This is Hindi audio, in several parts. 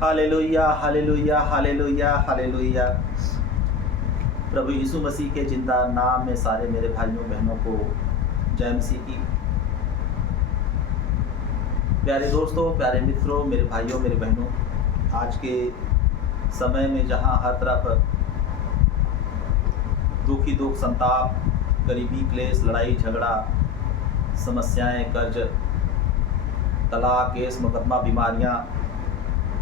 Hallelujah hallelujah hallelujah hallelujah. प्रभु यीशु मसीह के जिंदा नाम में सारे मेरे भाइयों बहनों को जय मसीह की। प्यारे दोस्तों, प्यारे मित्रों, मेरे भाइयों मेरे बहनों, आज के समय में जहां हर तरफ दुख ही दुख, संताप, गरीबी, क्लेश, लड़ाई झगड़ा, समस्याएं, कर्ज, तलाक, केस मुकदमा, बीमारियां,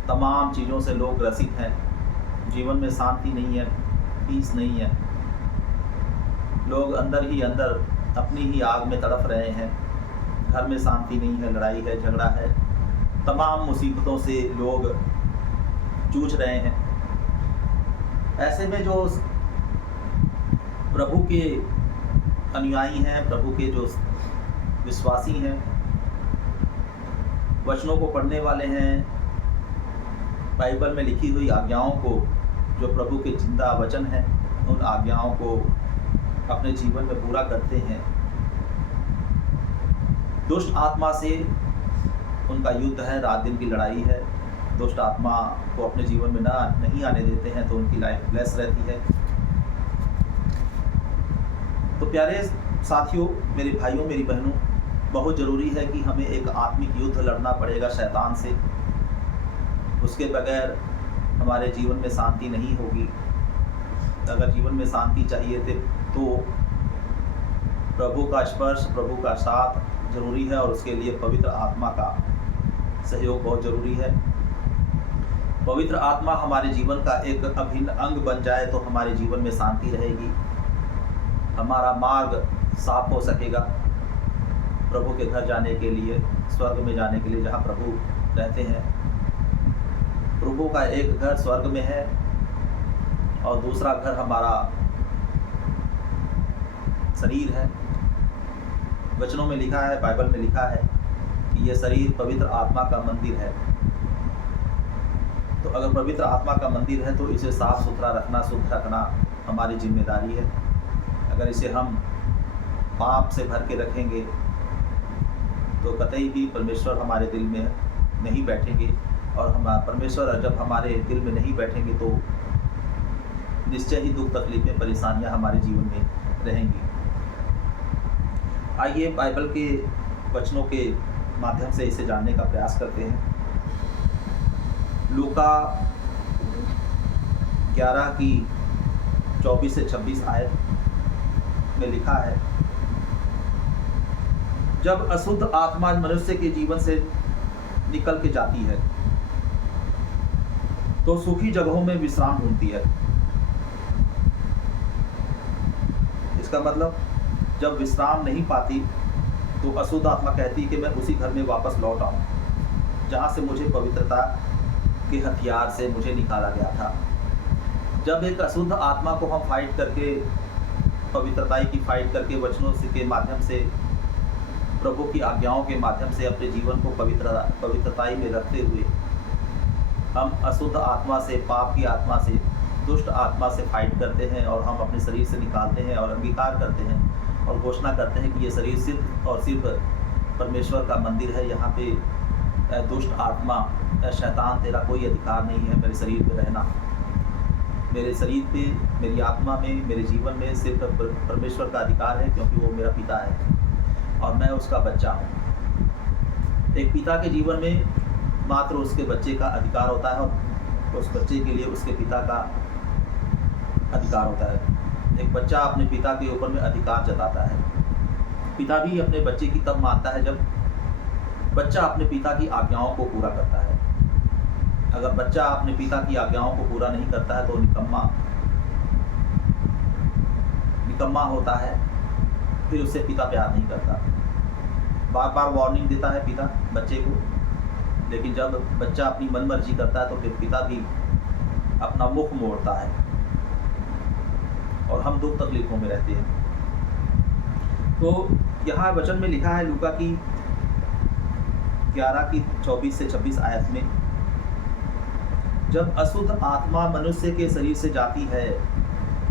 तमाम चीज़ों से लोग ग्रसित हैं। जीवन में शांति नहीं है, पीस नहीं है। लोग अंदर ही अंदर अपनी ही आग में तड़प रहे हैं। घर में शांति नहीं है, लड़ाई है, झगड़ा है, तमाम मुसीबतों से लोग जूझ रहे हैं। ऐसे में जो प्रभु के अनुयायी हैं, प्रभु के जो विश्वासी हैं, वचनों को पढ़ने वाले हैं, बाइबल में लिखी हुई आज्ञाओं को, जो प्रभु के जिंदा वचन हैं, उन आज्ञाओं को अपने जीवन में पूरा करते हैं। दुष्ट आत्मा से उनका युद्ध है, रात दिन की लड़ाई है। दुष्ट आत्मा को अपने जीवन में नहीं आने देते हैं, तो उनकी लाइफ ब्लेस रहती है। तो प्यारे साथियों, मेरे भाइयों मेरी बहनों, बहुत ज़रूरी है कि हमें एक आत्मिक युद्ध लड़ना पड़ेगा शैतान से। उसके बगैर हमारे जीवन में शांति नहीं होगी। अगर जीवन में शांति चाहिए तो प्रभु का स्पर्श, प्रभु का साथ जरूरी है, और उसके लिए पवित्र आत्मा का सहयोग बहुत ज़रूरी है। पवित्र आत्मा हमारे जीवन का एक अभिन्न अंग बन जाए तो हमारे जीवन में शांति रहेगी, हमारा मार्ग साफ हो सकेगा प्रभु के घर जाने के लिए, स्वर्ग में जाने के लिए, जहाँ प्रभु रहते हैं। प्रभु का एक घर स्वर्ग में है और दूसरा घर हमारा शरीर है। वचनों में लिखा है, बाइबल में लिखा है कि यह शरीर पवित्र आत्मा का मंदिर है। तो अगर पवित्र आत्मा का मंदिर है तो इसे साफ सुथरा रखना, शुद्ध रखना हमारी जिम्मेदारी है। अगर इसे हम पाप से भर के रखेंगे तो कतई भी परमेश्वर हमारे दिल में नहीं बैठेंगे, और हम परमेश्वर जब हमारे दिल में नहीं बैठेंगे तो निश्चय ही दुख, तकलीफें, परेशानियां हमारे जीवन में रहेंगी। आइए बाइबल के वचनों के माध्यम से इसे जानने का प्रयास करते हैं। लूका 11 की 24 से 26 आयत में लिखा है, जब अशुद्ध आत्मा मनुष्य के जीवन से निकल के जाती है तो सूखी जगहों में विश्राम ढूंढती है। इसका मतलब जब विश्राम नहीं पाती तो अशुद्ध आत्मा कहती है कि मैं उसी घर में वापस लौट आऊं जहां से मुझे पवित्रता के हथियार से मुझे निकाला गया था। जब एक अशुद्ध आत्मा को हम फाइट करके, पवित्रता की फाइट करके, वचनों के माध्यम से, प्रभु की आज्ञाओं के माध्यम से अपने जीवन को पवित्रता में रखते हुए हम अशुद्ध आत्मा से, पाप की आत्मा से, दुष्ट आत्मा से फाइट करते हैं और हम अपने शरीर से निकालते हैं और अंगीकार करते हैं और घोषणा करते हैं कि ये शरीर सिर्फ और सिर्फ परमेश्वर का मंदिर है। यहाँ पे दुष्ट आत्मा, शैतान, तेरा कोई अधिकार नहीं है मेरे शरीर पे रहना। मेरे शरीर पे, मेरी आत्मा में, मेरे जीवन में सिर्फ परमेश्वर का अधिकार है, क्योंकि वो मेरा पिता है और मैं उसका बच्चा हूँ। एक पिता के जीवन में मात्र उसके बच्चे का अधिकार होता है और उस बच्चे के लिए उसके पिता का अधिकार होता है। एक बच्चा अपने पिता के ऊपर में अधिकार जताता है। पिता भी अपने बच्चे की तब मानता है जब बच्चा अपने पिता की आज्ञाओं को पूरा करता है। अगर बच्चा अपने पिता की आज्ञाओं को पूरा नहीं करता है तो निकम्मा होता है, फिर उससे पिता प्यार नहीं करता। बार बार वार्निंग देता है पिता बच्चे को, लेकिन जब बच्चा अपनी मनमर्जी करता है तो फिर पिता भी अपना मुख मोड़ता है और हम दुख तकलीफों में रहते हैं। तो यहाँ वचन में लिखा है, लूका की 11 की 24 से 26 आयत में, जब अशुद्ध आत्मा मनुष्य के शरीर से जाती है,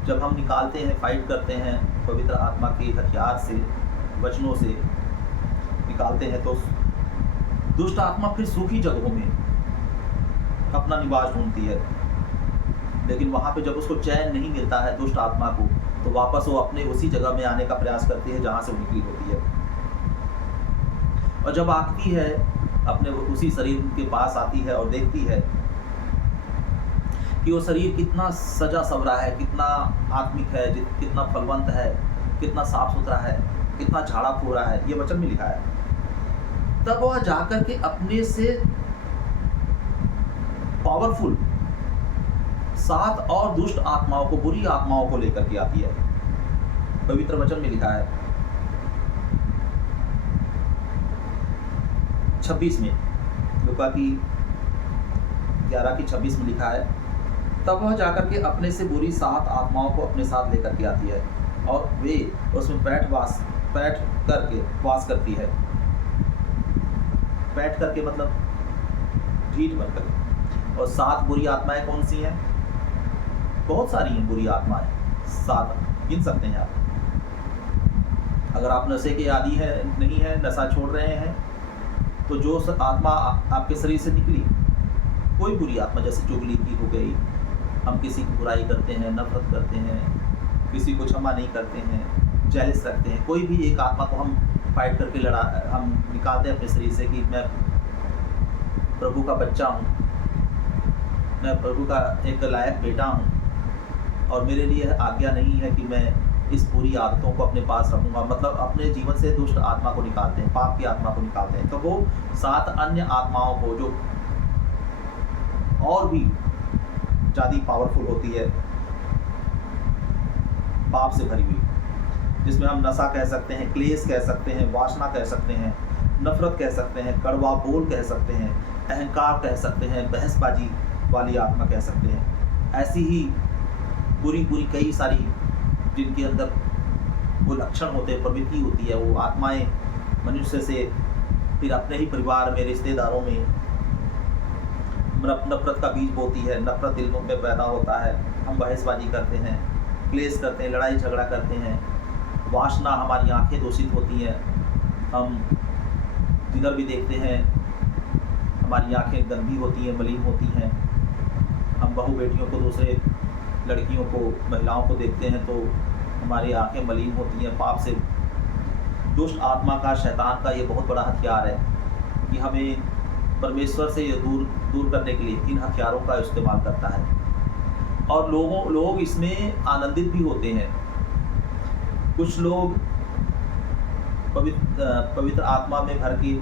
जब हम निकालते हैं, फाइट करते हैं पवित्र आत्मा के हथियार से, वचनों से निकालते हैं, तो दुष्ट आत्मा फिर सूखी जगहों में अपना निवास ढूंढती है। लेकिन वहाँ पे जब उसको चैन नहीं मिलता है दुष्ट आत्मा को, तो वापस वो अपने उसी जगह में आने का प्रयास करती है जहाँ से वो निकली होती है। और जब आती है अपने उसी शरीर के पास आती है और देखती है कि वो शरीर कितना सजा संवरा है, कितना आत्मिक है, कितना फलवंत है, कितना साफ सुथरा है, कितना झाड़ा फूरा है, ये वचन में लिखा है, तब वह जाकर के अपने से पावरफुल 7 और दुष्ट आत्माओं को, बुरी आत्माओं को लेकर के आती है। पवित्र वचन में लिखा है 26 में, लूका की 11:26 में लिखा है, तब वह जाकर के अपने से बुरी 7 आत्माओं को अपने साथ लेकर के आती है और वे उसमें बैठ करके वास करती है। बैठ करके मतलब ढीठ बन करके। और 7 बुरी आत्माएं कौन सी हैं? बहुत सारी हैं बुरी आत्माएं, 7 गिन सकते हैं आप। अगर आप नशे के आदी है, नहीं है, नशा छोड़ रहे हैं, तो जो आत्मा आपके शरीर से निकली, कोई बुरी आत्मा, जैसे चुगली की हो गई, हम किसी की बुराई करते हैं, नफरत करते हैं, किसी को क्षमा नहीं करते हैं, जेलस रखते हैं, कोई भी एक आत्मा को हम फाइट करके हम निकालते हैं अपने शरीर से कि मैं प्रभु का बच्चा हूँ, मैं प्रभु का एक लायक बेटा हूँ और मेरे लिए आज्ञा नहीं है कि मैं इस बुरी आदतों को अपने पास रखूँगा। मतलब अपने जीवन से दुष्ट आत्मा को निकालते हैं, पाप की आत्मा को निकालते हैं। तो वो 7 अन्य आत्माओं को, जो और भी ज़्यादा पावरफुल होती है, पाप से भरी हुई, जिसमें हम नशा कह सकते हैं, क्लेश कह सकते हैं, वासना कह सकते हैं, नफरत कह सकते हैं, कड़वा बोल कह सकते हैं, अहंकार कह सकते हैं, बहसबाजी वाली आत्मा कह सकते हैं। ऐसी ही बुरी कई सारी जिनके अंदर वो लक्षण होते हैं, प्रवृत्ति होती है, वो आत्माएं मनुष्य से फिर अपने ही परिवार में, रिश्तेदारों में नफरत का बीज बोती है। नफरत दिल में पैदा होता है, हम बहसबाजी करते हैं, क्लेश करते हैं, लड़ाई झगड़ा करते हैं, वासना, हमारी आंखें दूषित होती हैं, हम जिधर भी देखते हैं हमारी आंखें गंदी होती हैं, मलिन होती हैं, हम बहू बेटियों को, दूसरे लड़कियों को, महिलाओं को देखते हैं तो हमारी आंखें मलिन होती हैं पाप से। दुष्ट आत्मा का, शैतान का ये बहुत बड़ा हथियार है कि हमें परमेश्वर से ये दूर करने के लिए इन हथियारों का इस्तेमाल करता है। और लोग इसमें आनंदित भी होते हैं। कुछ लोग पवित्र आत्मा में भर के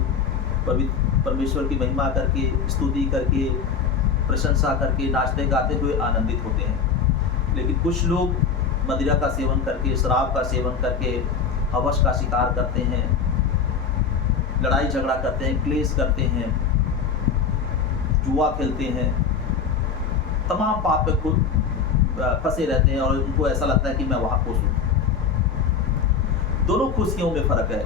परमेश्वर की महिमा करके, स्तुति करके, प्रशंसा करके, नाचते गाते हुए आनंदित होते हैं। लेकिन कुछ लोग मदिरा का सेवन करके, शराब का सेवन करके हवस का शिकार करते हैं, लड़ाई झगड़ा करते हैं, क्लेश करते हैं, जुआ खेलते हैं, तमाम पाप पे खुद फंसे रहते हैं और उनको ऐसा लगता है कि मैं वहाँ खुश हूँ। दोनों खुशियों में फर्क है।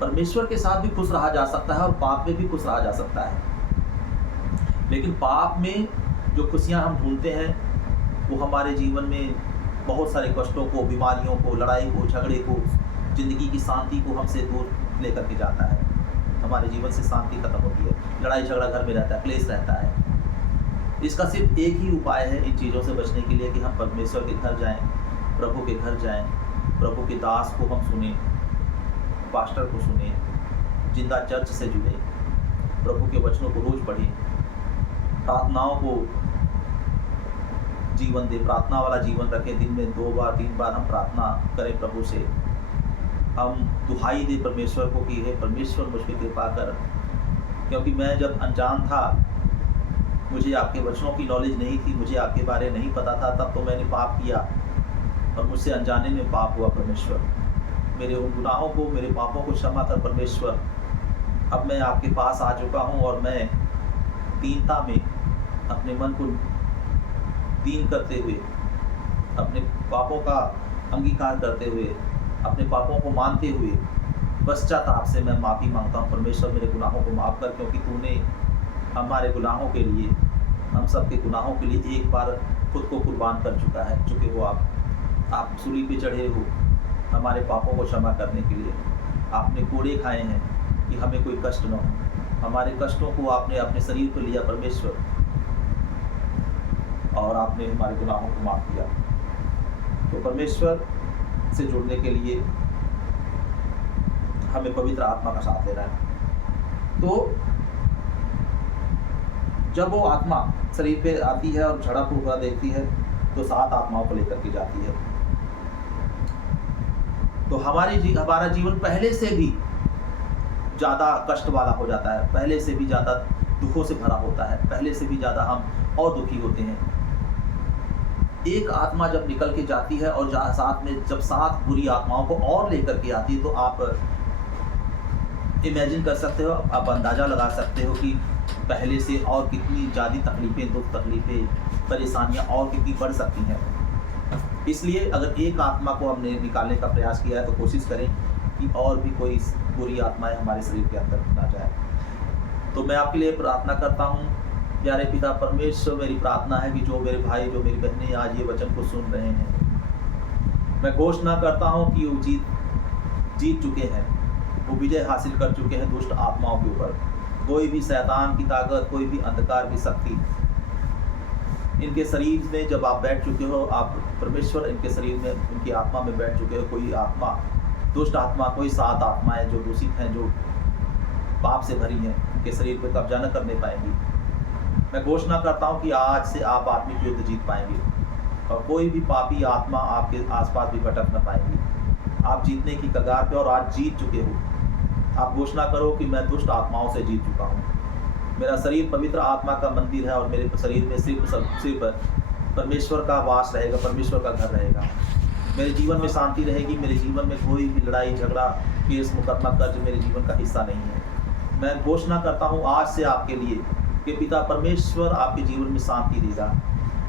परमेश्वर के साथ भी खुश रहा जा सकता है और पाप में भी खुश रहा जा सकता है। लेकिन पाप में जो खुशियाँ हम ढूंढते हैं वो हमारे जीवन में बहुत सारे कष्टों को, बीमारियों को, लड़ाई को, झगड़े को, जिंदगी की शांति को हमसे दूर लेकर के जाता है। हमारे जीवन से शांति खत्म होती है, लड़ाई झगड़ा घर में रहता है, क्लेश रहता है। इसका सिर्फ एक ही उपाय है इन चीज़ों से बचने के लिए कि हम परमेश्वर के घर जाएं, प्रभु के घर जाएं, प्रभु के दास को हम सुने, पास्टर को सुने, जिंदा चर्च से जुड़े, प्रभु के वचनों को रोज पढ़ें, प्रार्थनाओं को जीवन दे, प्रार्थना वाला जीवन रखें। दिन में 2 बार 3 बार हम प्रार्थना करें प्रभु से, हम दुहाई दे परमेश्वर को कि हे परमेश्वर मुझ पर कृपा कर, क्योंकि मैं जब अनजान था, मुझे आपके वचनों की नॉलेज नहीं थी, मुझे आपके बारे नहीं पता था, तब तो मैंने पाप किया और मुझसे अनजाने में पाप हुआ। परमेश्वर मेरे उन गुनाहों को, मेरे पापों को क्षमा कर परमेश्वर। अब मैं आपके पास आ चुका हूँ और मैं दीनता में अपने मन को दीन करते हुए, अपने पापों का अंगीकार करते हुए, अपने पापों को मानते हुए पश्चाताप से मैं माफ़ी मांगता हूँ। परमेश्वर मेरे गुनाहों को माफ़ कर, क्योंकि तूने हमारे गुनाहों के लिए, हम सब के गुनाहों के लिए एक बार खुद को कुर्बान कर चुका है। चूँकि वो आप सूली पे चढ़े हो हमारे पापों को क्षमा करने के लिए। आपने कोड़े खाए हैं कि हमें कोई कष्ट न हो, हमारे कष्टों को आपने अपने शरीर पर लिया परमेश्वर, और आपने हमारे गुनाहों को माफ किया। तो परमेश्वर से जुड़ने के लिए हमें पवित्र आत्मा का साथ लेना है। तो जब वो आत्मा शरीर पे आती है और झड़ा फूका देखती है तो 7 आत्माओं को लेकर के जाती है। तो हमारा जीवन पहले से भी ज़्यादा कष्ट वाला हो जाता है, पहले से भी ज़्यादा दुखों से भरा होता है, पहले से भी ज़्यादा हम और दुखी होते हैं। एक आत्मा जब निकल के जाती है और साथ में जब 7 बुरी आत्माओं को और लेकर के आती है, तो आप इमेजिन कर सकते हो, आप अंदाज़ा लगा सकते हो कि पहले से और कितनी ज़्यादा तकलीफ़ें, दुख तकलीफ़ें, परेशानियाँ और कितनी बढ़ सकती हैं। इसलिए अगर एक आत्मा को हमने निकालने का प्रयास किया है तो कोशिश करें कि और भी कोई बुरी आत्माएं हमारे शरीर के अंदर ना जाए। तो मैं आपके लिए प्रार्थना करता हूँ। प्यारे पिता परमेश्वर, मेरी प्रार्थना है कि जो मेरे भाई, जो मेरी बहनें आज ये वचन को सुन रहे हैं, मैं घोषणा करता हूँ कि वो जीत चुके हैं, वो विजय हासिल कर चुके हैं दुष्ट आत्माओं के ऊपर। कोई भी शैतान की ताकत, कोई भी अंधकार की शक्ति इनके शरीर में जब आप बैठ चुके हो, आप परमेश्वर इनके शरीर में, इनकी आत्मा में बैठ चुके हो, कोई आत्मा, दुष्ट आत्मा, कोई 7 आत्माएं जो दूषित हैं, जो पाप से भरी हैं, इनके शरीर पर कब्जा न करने पाएंगी। मैं घोषणा करता हूं कि आज से आप आत्मिक युद्ध जीत पाएंगे और कोई भी पापी आत्मा आपके आसपास भी भटक न पाएंगी। आप जीतने की कगार पे और आज जीत चुके हो। आप घोषणा करो कि मैं दुष्ट आत्माओं से जीत चुका हूँ। मेरा शरीर पवित्र आत्मा का मंदिर है और मेरे शरीर में सिर्फ परमेश्वर का वास रहेगा, परमेश्वर का घर रहेगा। मेरे जीवन में शांति रहेगी, मेरे जीवन में कोई भी लड़ाई झगड़ा, केस मुकदमा, कर्ज मेरे जीवन का हिस्सा नहीं है। मैं घोषणा करता हूँ आज से आपके लिए कि पिता परमेश्वर आपके जीवन में शांति देगा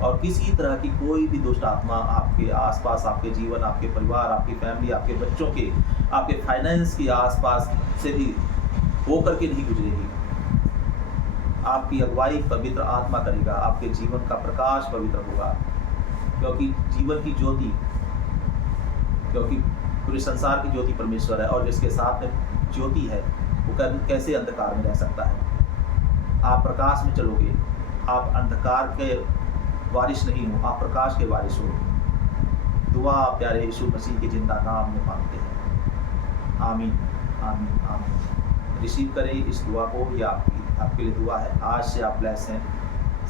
और किसी तरह की कोई भी दुष्ट आत्मा आपके आसपास, आपके जीवन, आपके परिवार, आपकी फैमिली, आपके बच्चों के, आपके फाइनेंस के आसपास से भी होकर के नहीं गुजरेगी। आपकी अगुवाई पवित्र आत्मा करेगा, आपके जीवन का प्रकाश पवित्र होगा, क्योंकि जीवन की ज्योति, क्योंकि पूरे संसार की ज्योति परमेश्वर है और जिसके साथ में ज्योति है वो कैसे अंधकार में रह सकता है। आप प्रकाश में चलोगे, आप अंधकार के वारिस नहीं हो, आप प्रकाश के वारिस हो। दुआ प्यारे यीशु मसीह के जिंदा नाम में मांगते हैं, आमीन आमीन आमीन। रिसीव करें इस दुआ को, या आपके लिए दुआ है। आज से आप ब्लेस हैं।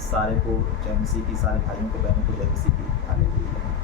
सारे को जय मसीह की, सारे भाइयों को, बहनों को जय मसीह की। हालेलुया।